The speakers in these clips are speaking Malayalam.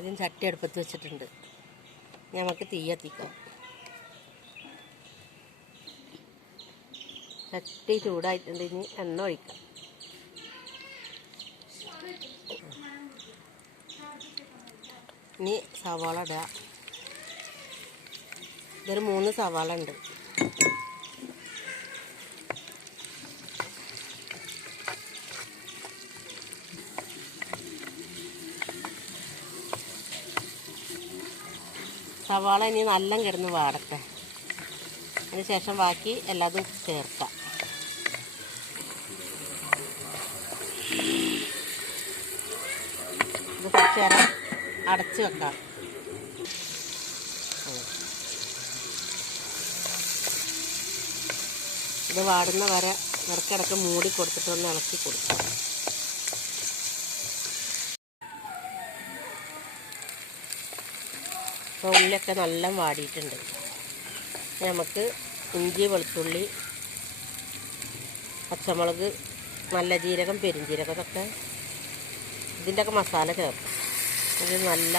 ആദ്യം ചട്ടി അടുപ്പത്ത് വെച്ചിട്ടുണ്ട്. നമുക്ക് തീ കത്തിക്കാം. ചട്ടി ചൂടായിട്ടുണ്ട്. ഇനി എണ്ണ ഒഴിക്കാം. ഇനി സവാള ഇടുക. ഇതൊരു 3 സവാള ഉണ്ട്. സവാള ഇനി നല്ല കിടന്ന് വാടട്ടെ. അതിന് ശേഷം ബാക്കി എല്ലാതും ചേർക്കാം. ഇത് കുറച്ച് നേരം അടച്ച് വെക്കാം. ഇത് വാടുന്ന വരെ ഇടയ്ക്കിടയ്ക്ക് മൂടി കൊടുത്തിട്ടൊന്ന് ഇളക്കി കൊടുക്കാം. ഇപ്പോൾ ഉള്ളിയൊക്കെ നല്ല വാടിയിട്ടുണ്ട്. നമുക്ക് ഇഞ്ചി, വെളുത്തുള്ളി, പച്ചമുളക്, നല്ല ജീരകം, പെരുംജീരകം ഇതൊക്കെ ഇതിൻ്റെയൊക്കെ മസാല ചേർക്കും. ഇത് നല്ല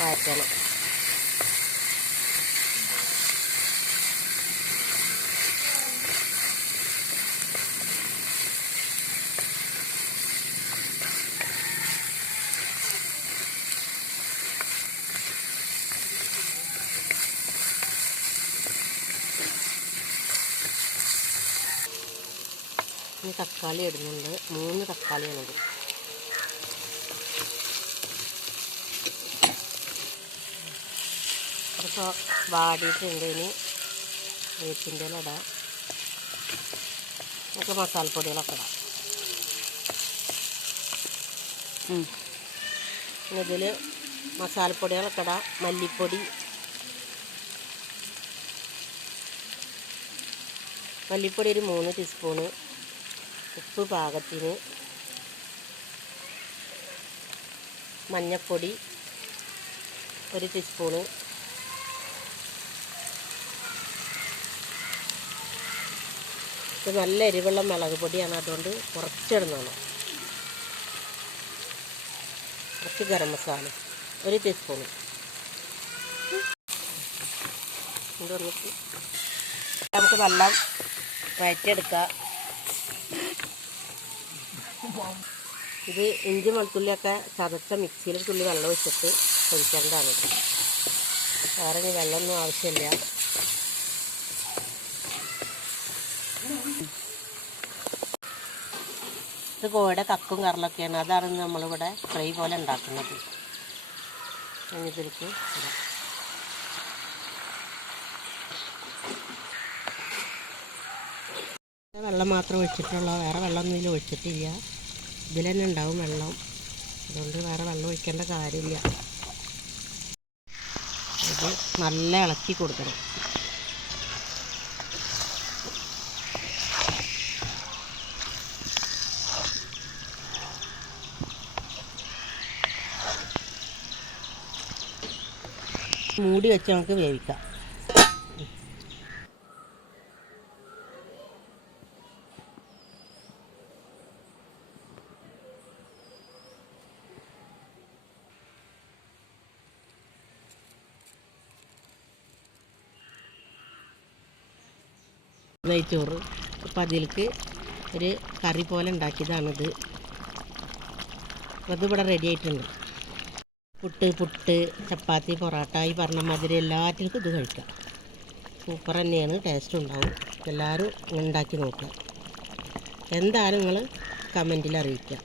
വഴറ്റണം. ഇനി തക്കാളി ഇടുന്നുണ്ട്. 3 തക്കാളിയാണത്. അപ്പോൾ വാടിയിട്ടുണ്ട്. ഇനി വേപ്പിൻ്റെ ഇല ഇടാം. നമുക്ക് മസാലപ്പൊടികളൊക്കെ ഇടാം. പിന്നെ ഇതിൽ മസാലപ്പൊടികളൊക്കെ ഇടാം. മല്ലിപ്പൊടി ഒരു 3 ടീസ്പൂണ്, ഉപ്പ് പാകത്തിന്, മഞ്ഞൾപ്പൊടി 1 ടീസ്പൂണ്, ഇത് നല്ല എരിവുള്ള മുളക് പൊടിയാണ്. അതുകൊണ്ട് കുറച്ചിടുന്നതാണ്. കുറച്ച് ഗരം മസാല 1 ടീസ്പൂണ്. നമുക്ക് വെള്ളം വഴറ്റിയെടുക്കാം. ഇത് ഇഞ്ചി വെളുത്തുള്ളിയൊക്കെ ചതച്ച മിക്സിയിൽ തുള്ളി വെള്ളം ഒഴിച്ചിട്ട് ഒഴിക്കേണ്ടതാണ്. വേറെ ഇനി വെള്ളമൊന്നും ആവശ്യമില്ല. ഇത് കോഴിയുടെ കക്കും കറലൊക്കെയാണ്. അതാണ് നമ്മളിവിടെ ഫ്രൈ പോലെ ഉണ്ടാക്കുന്നത്. ഇതിലേക്ക് വെള്ളം മാത്രം ഒഴിച്ചിട്ടുള്ള, വേറെ വെള്ളമൊന്നും ഇതിൽ ഒഴിച്ചിട്ടില്ല. ഇതിൽ തന്നെ ഉണ്ടാവും വെള്ളം. അതുകൊണ്ട് വേറെ വെള്ളം ഒഴിക്കേണ്ട കാര്യമില്ല. ഇത് നല്ല ഇളക്കി കൊടുക്കണം. മൂടി വെച്ച് നമുക്ക് വേവിക്കാം. നെയ്ച്ചോറ് അപ്പം അതിലേക്ക് ഒരു കറി പോലെ ഉണ്ടാക്കിയതാണിത്. അതിവിടെ റെഡി ആയിട്ടുണ്ട്. പുട്ട്, ചപ്പാത്തി, പൊറോട്ട ഈ പറഞ്ഞ മാതിരി എല്ലാറ്റിനും ഇത് കഴിക്കാം. സൂപ്പർ തന്നെയാണ്. ടേസ്റ്റ് ഉണ്ടാവും. എല്ലാവരും ഉണ്ടാക്കി നോക്കുക. എന്തായാലും നിങ്ങൾ കമൻറ്റിൽ അറിയിക്കുക.